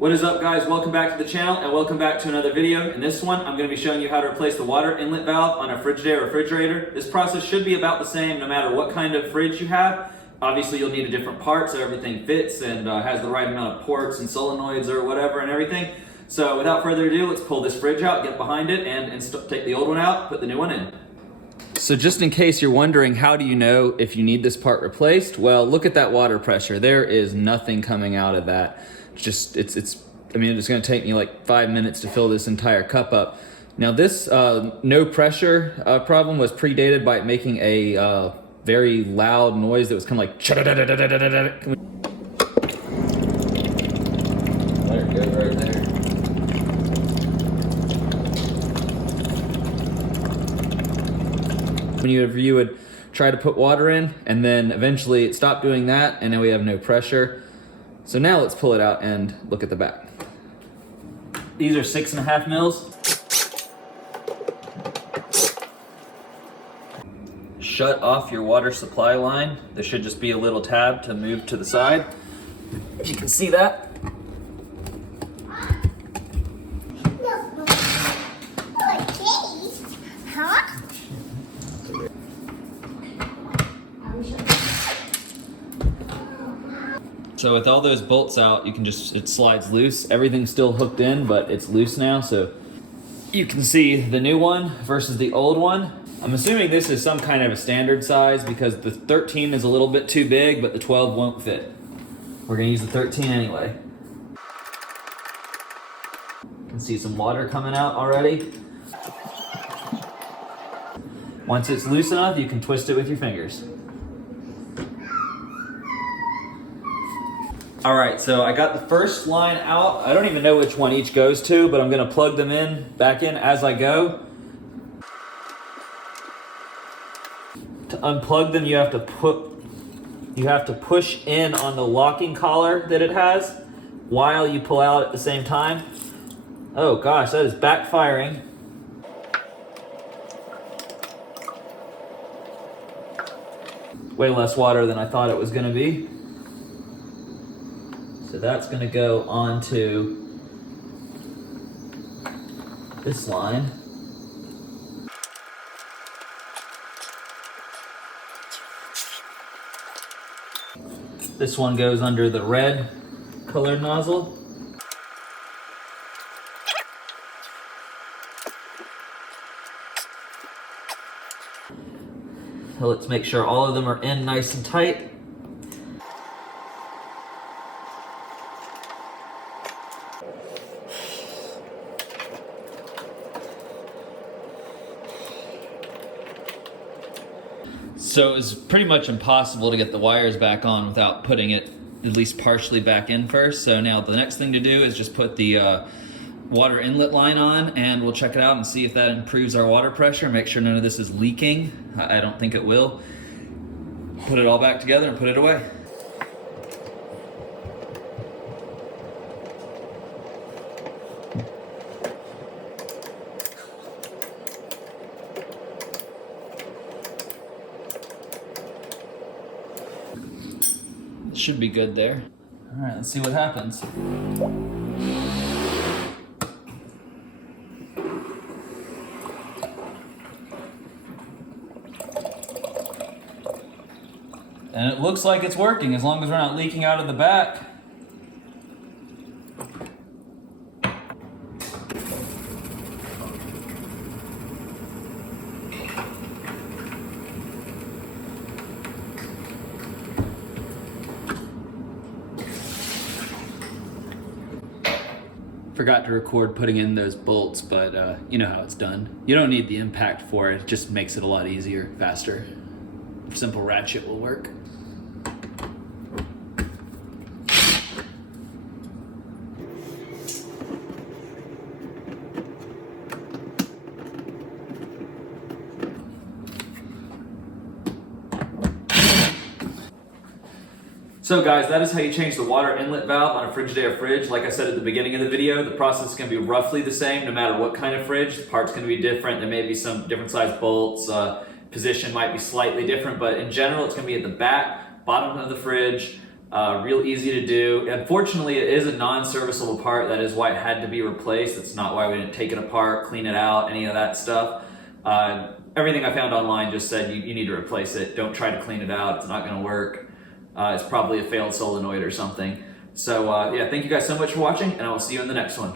What is up, guys? Welcome back to the channel and welcome back to another video. In this one, I'm going to be showing you how to replace the water inlet valve on a Frigidaire refrigerator. This process should be about the same no matter what kind of fridge you have. Obviously, you'll need a different part so everything fits and has the right amount of ports and solenoids or whatever and everything. So without further ado, let's pull this fridge out, get behind it, and take the old one out, put the new one in. So just in case you're wondering, how do you know if you need this part replaced? Well, look at that water pressure. There is nothing coming out of that. I mean, it's gonna take me like 5 minutes to fill this entire cup up. Now this no pressure problem was predated by it making a very loud noise that was kind of like cha-da-da-da-da-da-da-da. Let it go right there. Whenever you would try to put water in, and then eventually it stopped doing that, and now we have no pressure. So now let's pull it out and look at the back. These are 6.5 mils. Shut off your water supply line. There should just be a little tab to move to the side. If you can see that. So with all those bolts out, you can just, it slides loose. Everything's still hooked in, but it's loose now. So you can see the new one versus the old one. I'm assuming this is some kind of a standard size because the 13 is a little bit too big, but the 12 won't fit. We're gonna use the 13 anyway. You can see some water coming out already. Once it's loose enough, you can twist it with your fingers. All right, so I got the first line out. I don't even know which one each goes to, but I'm gonna plug them back in as I go. To unplug them, you have to push in on the locking collar that it has while you pull out at the same time. Oh gosh, that is backfiring. Way less water than I thought it was gonna be. So that's gonna go onto this line. This one goes under the red colored nozzle. So let's make sure all of them are in nice and tight. So it was pretty much impossible to get the wires back on without putting it at least partially back in first. So now the next thing to do is just put the water inlet line on, and we'll check it out and see if that improves our water pressure. Make sure none of this is leaking. I don't think it will. Put it all back together and put it away. Should be good there. All right, let's see what happens. And it looks like it's working as long as we're not leaking out of the back. Forgot to record putting in those bolts, but you know how it's done. You don't need the impact for it, it just makes it a lot easier, faster. Simple ratchet will work. So guys, that is how you change the water inlet valve on a Frigidaire fridge. Like I said at the beginning of the video, the process is going to be roughly the same no matter what kind of fridge. The part's going to be different. There may be some different size bolts. Position might be slightly different, but in general, it's going to be at the back, bottom of the fridge. Real easy to do. Unfortunately, it is a non-serviceable part. That is why it had to be replaced. That's not why we didn't take it apart, clean it out, any of that stuff. Everything I found online just said you need to replace it. Don't try to clean it out. It's not going to work. It's probably a failed solenoid or something. So yeah, thank you guys so much for watching, and I will see you in the next one.